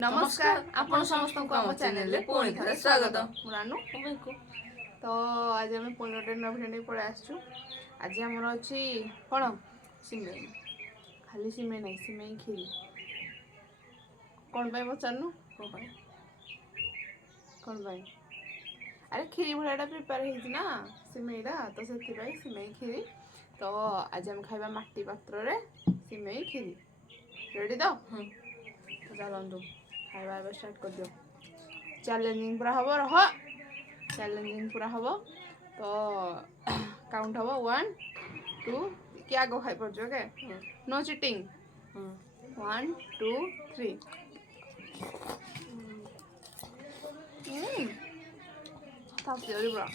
नमस्कार आपण समस्त चैनल पुणी थे स्वागत रानू तो आज आम पुणी गोटे भिडियो पड़े आसचु आज आमर अच्छी कौन सिमेई खाली सिमेई नहीं सिमेई खीरी कौन पचारू कौन अरे खीरी भाया प्रिपेयर होना सिमेईटा तो से सिमेई खीरी तो आज आम खाइबा माटी पात्र रे सिमेई खीरी रेडी तो चलतु खाइबा एवं स्टार्ट कर दियो चैलेंजिंग पूरा हम रह चैलेंजिंग पूरा हम तो काउंट हम 1 2 कि आग खाई पड़ो ओके नो चिटिंग 1 2 3 पूरा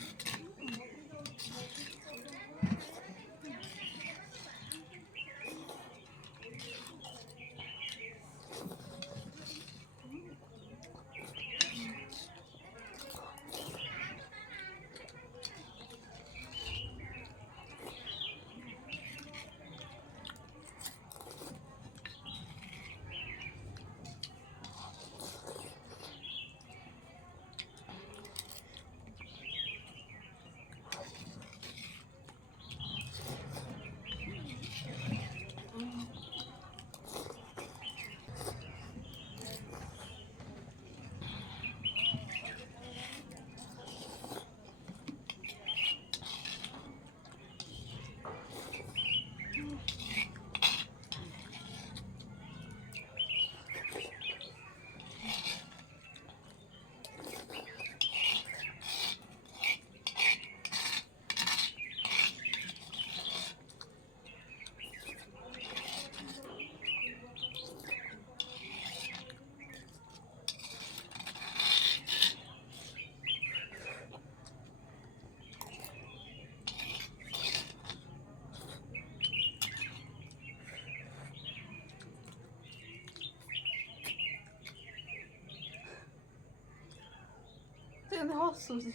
हसूसी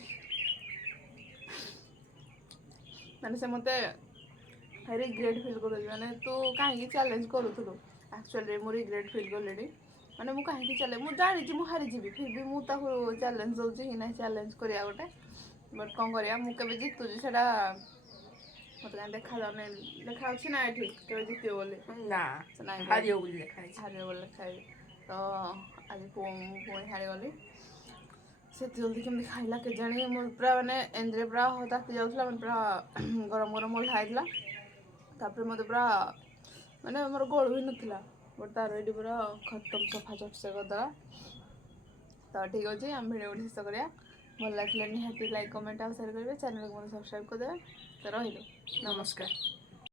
मैंने से मत रिग्रेट फिल कर मैंने तू कहीं चैलेंज करूँ एक्चुअली मु रिग्रेट फिल कले मैंने मुझे कहीं चले मुझे जानी मुझे हारीजी फिर भी मुझे चैलेंज दूसरी कि ना चैलेंज करा गोटे बट कौन करा मुझे जितुची से मत कहीं देखा जाने देखा ना ये के जितव बोली ना हार बोली देखा तो आज पुणी हारीगली से जल्दी केमती खाइला के जानी पूरा माने एंद्रे पूरा ताती जाऊला मैंने पूरा गरम गरम ओह्लाइला तापर मत पूरा माने मोर गोल भी नाला बट तार ये पूरा खत्म सफा चटसे करदा तो ठीक अच्छे आम भिडियो शेष करा भल लगे निहाती लाइक कमेंट और शेयर करेंगे चैनल को सब्सक्राइब करदे तो रही नमस्कार।